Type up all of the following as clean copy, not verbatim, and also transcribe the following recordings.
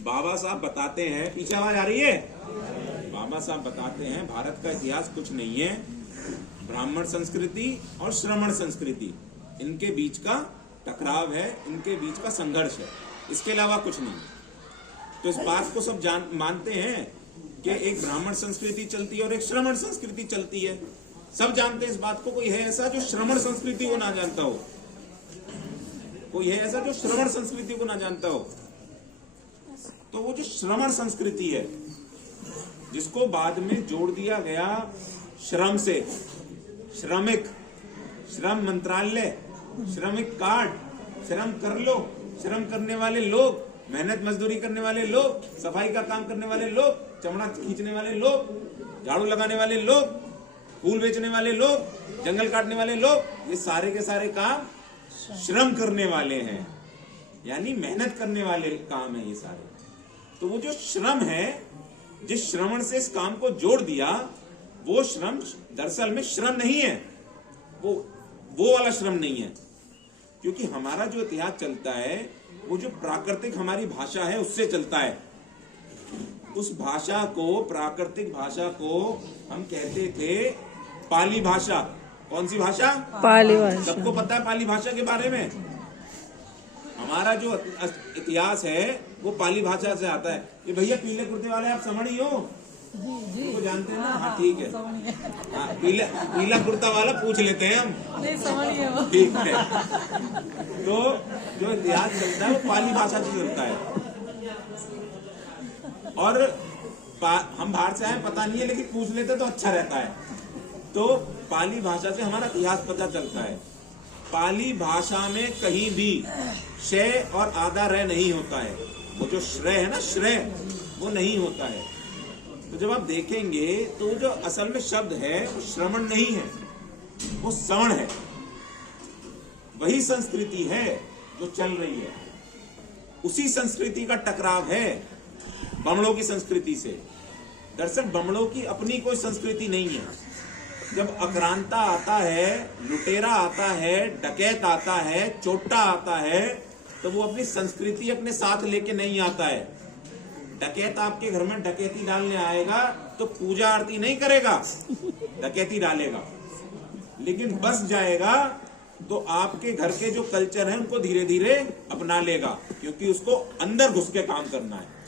बाबा साहब बताते हैं, पीछे आवाज आ रही है? बाबा साहब बताते हैं भारत का इतिहास कुछ नहीं है, ब्राह्मण संस्कृति और श्रमण संस्कृति इनके बीच का टकराव है, इनके बीच का संघर्ष है, इसके अलावा कुछ नहीं। तो इस बात को सब मानते हैं कि एक ब्राह्मण संस्कृति चलती है और एक श्रमण संस्कृति चलती है, सब जानते हैं इस बात को। कोई है ऐसा जो श्रमण संस्कृति को ना जानता हो? कोई है ऐसा जो श्रमण संस्कृति को ना जानता हो? तो वो जो श्रमण संस्कृति है जिसको बाद में जोड़ दिया गया श्रम से, श्रमिक, श्रम मंत्रालय, श्रमिक कार्ड, श्रम कर लो, श्रम करने वाले लोग, मेहनत मजदूरी करने वाले लोग, सफाई का काम करने वाले लोग, चमड़ा खींचने वाले लोग, झाड़ू लगाने वाले लोग, फूल बेचने वाले लोग, जंगल काटने वाले लोग, ये सारे के सारे काम श्रम करने वाले हैं, यानी मेहनत करने वाले काम है ये सारे। तो वो जो श्रम है, जिस श्रमण से इस काम को जोड़ दिया, वो श्रम दरअसल में श्रम नहीं है, वो वाला श्रम नहीं है। क्योंकि हमारा जो इतिहास चलता है वो जो प्राकृतिक हमारी भाषा है उससे चलता है। उस भाषा को, प्राकृतिक भाषा को हम कहते थे पाली भाषा। कौन सी भाषा? पाली भाषा। सबको पता है पाली भाषा के बारे में। हमारा जो इतिहास है वो पाली भाषा से आता है। कि भैया पीले कुर्ते वाले आप समझी हो? तो जानते हैं ना? हाँ ठीक है, हाँ पीला कुर्ता वाला पूछ लेते हैं हम, नहीं समझिए वो। ठीक है। तो जो इतिहास चलता है वो पाली भाषा से चलता है। और हम बाहर से आए पता नहीं है, लेकिन पूछ लेते तो अच्छा रहता है। तो पाली भाषा से हमारा इतिहास पता चलता है। पाली भाषा में कहीं भी शय और आधा रह नहीं होता है। वो जो श्रेय है ना, श्रेय, वो नहीं होता है। तो जब आप देखेंगे तो जो असल में शब्द है वो श्रमण नहीं है, वो सवर्ण है। वही संस्कृति है जो चल रही है, उसी संस्कृति का टकराव है बमड़ों की संस्कृति से। दरअसल बमड़ों की अपनी कोई संस्कृति नहीं है। जब आक्रांता आता है, लुटेरा आता है, डकैत आता है, चोटा आता है, तो वो अपनी संस्कृति अपने साथ लेके नहीं आता है। डकैत आपके घर में डकैती डालने आएगा तो पूजा आरती नहीं करेगा, डकैती डालेगा। लेकिन बस जाएगा तो आपके घर के जो कल्चर है उनको धीरे धीरे अपना लेगा, क्योंकि उसको अंदर घुस के काम करना है।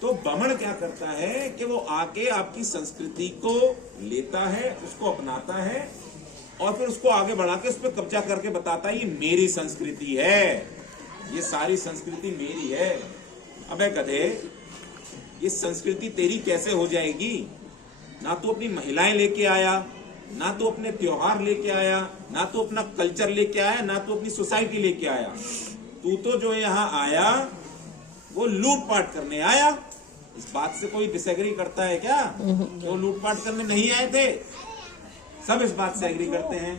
तो बमण क्या करता है कि वो आके आपकी संस्कृति को लेता है, उसको अपनाता है और फिर उसको आगे बढ़ा के उस पर कब्जा करके बताता है ये मेरी संस्कृति है, ये सारी संस्कृति मेरी है। अबे गधे, ये संस्कृति तेरी कैसे हो जाएगी? ना तू अपनी महिलाएं लेके आया, ना तू अपने त्योहार लेके आया, ना तू अपना कल्चर लेके आया, ना तू अपनी सोसाइटी लेके आया। तू तो जो यहाँ आया वो लूटपाट करने आया। इस बात से कोई डिसएग्री करता है क्या? वो लूटपाट करने नहीं आए थे, सब इस बात से एग्री करते हैं।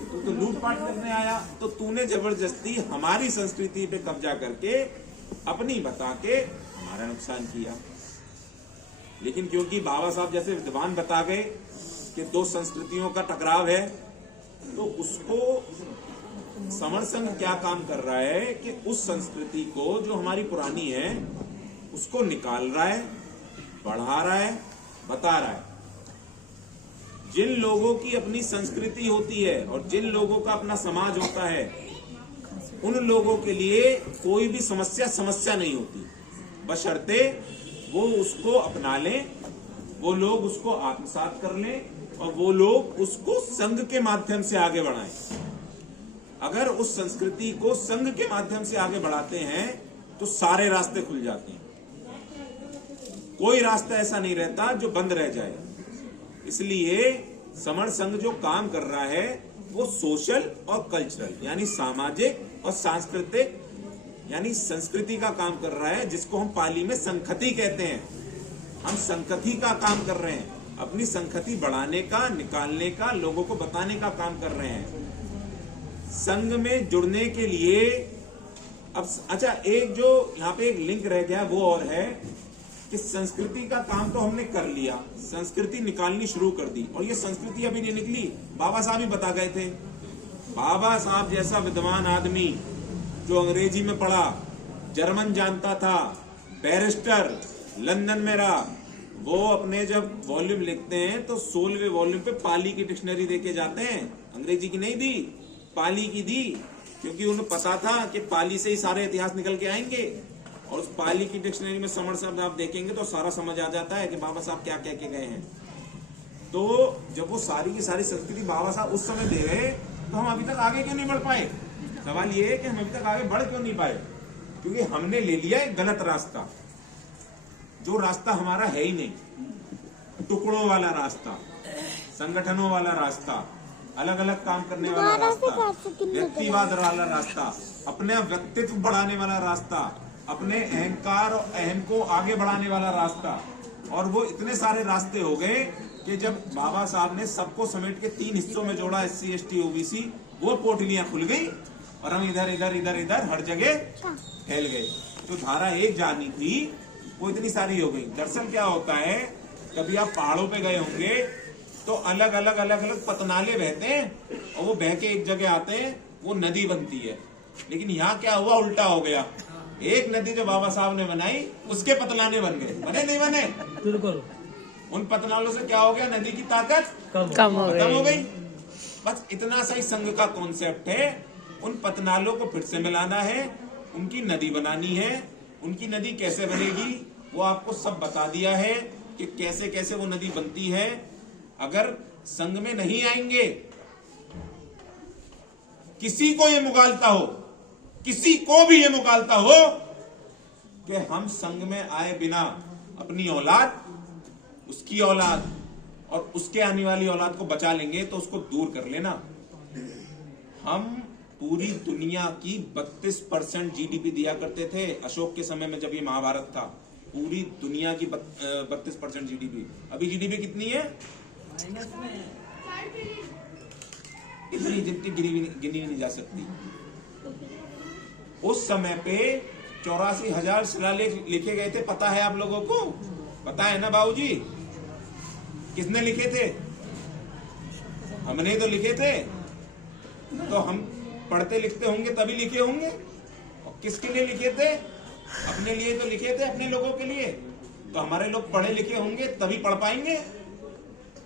तो लूटपाट करने आया, तो तूने जबरदस्ती हमारी संस्कृति पे कब्जा करके अपनी बता के हमारा नुकसान किया। लेकिन क्योंकि बाबा साहब जैसे विद्वान बता गए कि दो संस्कृतियों का टकराव है, तो उसको समर संघ क्या काम कर रहा है कि उस संस्कृति को जो हमारी पुरानी है उसको निकाल रहा है, बढ़ा रहा है, बता रहा है। जिन लोगों की अपनी संस्कृति होती है और जिन लोगों का अपना समाज होता है, उन लोगों के लिए कोई भी समस्या नहीं होती, बशर्ते वो उसको अपना लें, वो लोग उसको आत्मसात कर लें और वो लोग उसको संघ के माध्यम से आगे बढ़ाएं। अगर उस संस्कृति को संघ के माध्यम से आगे बढ़ाते हैं तो सारे रास्ते खुल जाते हैं, कोई रास्ता ऐसा नहीं रहता जो बंद रह जाए। इसलिए समर संघ जो काम कर रहा है वो सोशल और कल्चरल, यानी सामाजिक और सांस्कृतिक, यानी संस्कृति का काम कर रहा है, जिसको हम पाली में संखति कहते हैं। हम संखति का काम कर रहे हैं, अपनी संखति बढ़ाने का, निकालने का, लोगों को बताने का काम कर रहे हैं। संघ में जुड़ने के लिए अब अच्छा, एक जो यहाँ पे एक लिंक रह गया वो और है कि संस्कृति का काम तो हमने कर लिया, संस्कृति निकालनी शुरू कर दी, और ये संस्कृति अभी नहीं निकली, बाबा साहब ही बता गए थे। बाबा साहब जैसा विद्वान आदमी जो अंग्रेजी में पढ़ा, जर्मन जानता था, बैरिस्टर लंदन में रहा, वो अपने जब वॉल्यूम लिखते हैं तो 16वें वॉल्यूम पे पाली की डिक्शनरी देके जाते हैं, अंग्रेजी की नहीं दी, पाली की दी, क्योंकि उन्हें पता था कि पाली से ही सारे इतिहास निकल के आएंगे। और उस पाली की डिक्शनरी में समण शब्द आप देखेंगे तो सारा समझ आ जाता है कि बाबा साहब क्या कह के गए हैं। तो जब वो सारी की सारी संस्कृति बाबा साहब उस समय दे रहे तो हम अभी तक आगे क्यों नहीं बढ़ पाए? सवाल ये है कि हम अभी तक आगे बढ़ क्यों नहीं पाए? क्योंकि हमने ले लिया एक गलत रास्ता, जो रास्ता हमारा है ही नहीं, टुकड़ों वाला रास्ता, संगठनों वाला रास्ता, अलग अलग काम करने वाला रास्ता, व्यक्तिवाद वाला रास्ता, अपने व्यक्तित्व बढ़ाने वाला रास्ता, अपने अहंकार और अहम को आगे बढ़ाने वाला रास्ता। और वो इतने सारे रास्ते हो गए कि जब बाबा साहब ने सबको समेट के 3 हिस्सों में जोड़ा, SC ST OBC, वो पोटलियां खुल गई और हम इधर इधर इधर इधर हर जगह फैल गए। तो धारा एक जानी थी वो इतनी सारी हो गई। दरअसल क्या होता है, कभी आप पहाड़ों पे गए होंगे तो अलग अलग पतनाले बहते हैं और वो बह के एक जगह आते हैं, वो नदी बनती है। लेकिन यहाँ क्या हुआ, उल्टा हो गया। एक नदी जो बाबा साहब ने बनाई उसके पतलाने बन गए, बने नहीं बने? बिल्कुल। उन पतनालों से क्या हो गया, नदी की ताकत कम हो गई। बस इतना सा ही संघ का कॉन्सेप्ट है। उन पतनालों को फिर से मिलाना है, उनकी नदी बनानी है। उनकी नदी कैसे बनेगी वो आपको सब बता दिया है कि कैसे कैसे वो नदी बनती है। अगर संघ में नहीं आएंगे, किसी को ये मुगालता हो, किसी को भी ये मुगालता हो कि हम संघ में आए बिना अपनी औलाद, उसकी औलाद और उसके आने वाली औलाद को बचा लेंगे तो उसको दूर कर लेना। हम पूरी दुनिया की 32% GDP दिया करते थे अशोक के समय में, जब ये महाभारत था। पूरी दुनिया की 32% GDP। अभी GDP कितनी है? इतनी जितनी गिनी नहीं जा सकती। उस समय पे 84,000 शिलालेख लिखे गए थे, पता है आप लोगों को? पता है ना बाबूजी? किसने लिखे थे? हमने तो लिखे थे। तो हम पढ़ते लिखते होंगे तभी लिखे होंगे। और किसके लिए लिखे थे? अपने लिए तो लिखे थे, अपने लोगों के लिए। तो हमारे लोग पढ़े लिखे होंगे तभी पढ़ पाएंगे।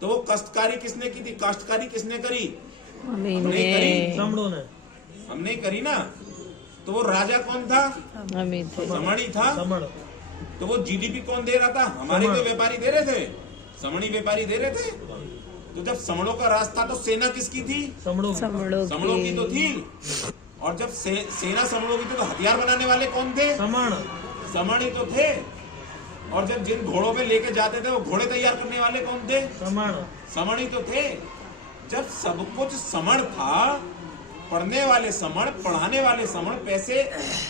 तो वो कष्टकारी किसने की थी? काश्तकारी किसने करी? हमने करी, हमने करी ना। तो वो राजा कौन था? समणी था। तो वो GDP कौन दे रहा था? हमारे तो व्यापारी दे रहे थे, समणी व्यापारी दे रहे थे। तो जब समणों का राज था तो सेना किसकी थी? समणों की तो थी। और जब सेना समणों की थी तो हथियार बनाने वाले कौन थे? समणी तो थे। और जब जिन घोड़ों पे लेके जाते थे वो घोड़े तैयार करने वाले कौन थे? समणी तो थे। जब सब कुछ समण था, पढ़ने वाले समण, पढ़ाने वाले समण, पैसे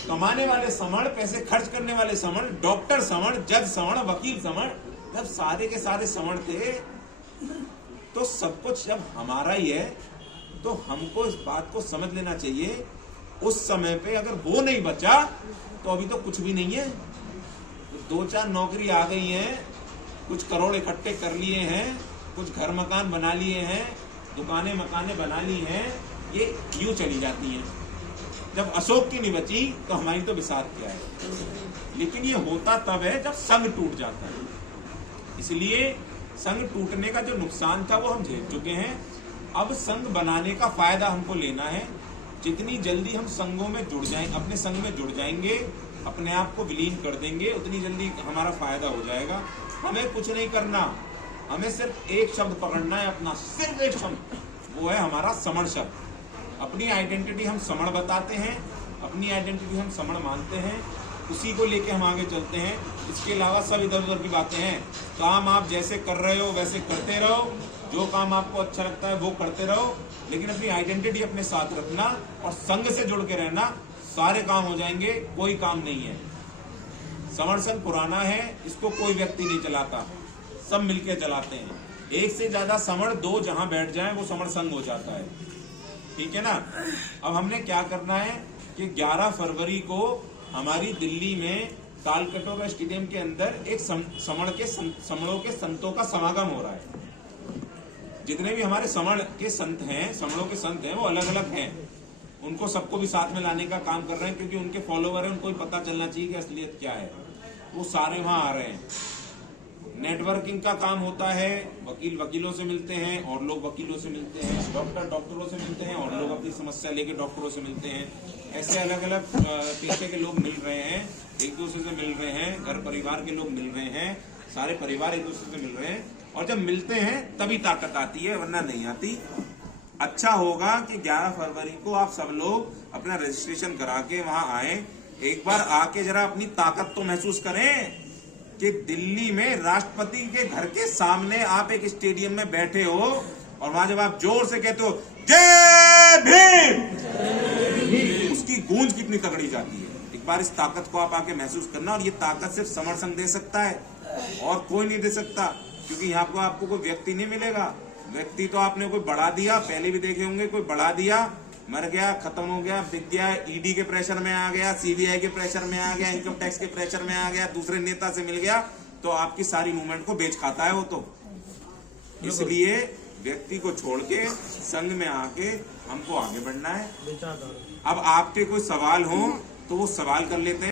कमाने वाले समण, पैसे खर्च करने वाले समण, डॉक्टर समण, जज समण, वकील समण, जब सारे के सारे समण थे, तो सब कुछ जब हमारा ही है तो हमको इस बात को समझ लेना चाहिए। उस समय पे अगर वो नहीं बचा तो अभी तो कुछ भी नहीं है। 2-4 नौकरी आ गई हैं, कुछ करोड़ इकट्ठे कर लिए हैं, कुछ घर मकान बना लिए हैं, दुकानें मकानें बना ली हैं, ये यूं चली जाती हैं। जब अशोक की नहीं बची तो हमारी तो बिसात क्या है। लेकिन ये होता तब है जब संघ टूट जाता है। इसलिए संघ टूटने का जो नुकसान था वो हम झेल चुके हैं। अब संघ बनाने का फायदा हमको लेना है। जितनी जल्दी हम संघों में जुड़ जाएं, अपने संघ में जुड़ जाएंगे, अपने आप को विलीन कर देंगे, उतनी जल्दी हमारा फायदा हो जाएगा। हमें कुछ नहीं करना, हमें सिर्फ एक शब्द पकड़ना है अपना, सिर्फ एक शब्द, वो है हमारा समण शब्द। अपनी आइडेंटिटी हम समण बताते हैं, अपनी आइडेंटिटी हम समण मानते हैं, उसी को लेके हम आगे चलते हैं। इसके अलावा सब इधर उधर की बातें हैं। काम आप जैसे कर रहे हो वैसे करते रहो, जो काम आपको अच्छा लगता है वो करते रहो, लेकिन अपनी आइडेंटिटी अपने साथ रखना और संघ से जुड़ के रहना। सारे काम हो जाएंगे, कोई काम नहीं है। समण संघ पुराना है, इसको कोई व्यक्ति नहीं चलाता, सब मिलके चलाते हैं। एक से ज्यादा समण, 2 जहां बैठ जाएं वो समण संघ हो जाता है। ठीक है ना? अब हमने क्या करना है कि 11 फरवरी को हमारी दिल्ली में तालकटोरा स्टेडियम के अंदर एक समणों के संतों का समागम हो रहा है। जितने भी हमारे समण के संत हैं, समणों के संत हैं, वो अलग अलग हैं। उनको सबको भी साथ में लाने का काम कर रहे हैं, क्योंकि उनके फॉलोवर हैं, उनको भी पता चलना चाहिए कि असलियत क्या है। वो सारे वहां आ रहे हैं। नेटवर्किंग का काम होता है, वकील वकीलों से मिलते हैं और लोग वकीलों से मिलते हैं, डॉक्टर डॉक्टरों से मिलते हैं और लोग अपनी समस्या लेके डॉक्टरों से मिलते हैं। ऐसे अलग अलग पेशे के लोग मिल रहे हैं, एक दूसरे से मिल रहे हैं, घर परिवार के लोग मिल रहे हैं, सारे परिवार एक दूसरे से मिल रहे हैं, और जब मिलते हैं तभी ताकत आती है, वरना नहीं आती। अच्छा होगा कि 11 फरवरी को आप सब लोग अपना रजिस्ट्रेशन करा के वहां आए, एक बार आके जरा अपनी ताकत तो महसूस करें कि दिल्ली में राष्ट्रपति के घर के सामने आप एक स्टेडियम में बैठे हो और वहां जब आप जोर से कहते हो जय भीम, उसकी गूंज कितनी तगड़ी जाती है। एक बार इस ताकत को आप आके महसूस करना, और ये ताकत सिर्फ समर संघ दे सकता है और कोई नहीं दे सकता, क्योंकि यहाँ पर आपको कोई व्यक्ति नहीं मिलेगा। व्यक्ति तो आपने कोई बढ़ा दिया, पहले भी देखे होंगे, कोई बढ़ा दिया, मर गया, खत्म हो गया, बिक गया, ईडी के प्रेशर में आ गया, सीबीआई के प्रेशर में आ गया, इनकम टैक्स के प्रेशर में आ गया, दूसरे नेता से मिल गया, तो आपकी सारी मूवमेंट को बेच खाता है वो तो। इसलिए व्यक्ति को छोड़ के संघ में आके हमको आगे बढ़ना है। अब आपके कोई सवाल हो तो वो सवाल कर लेते हैं।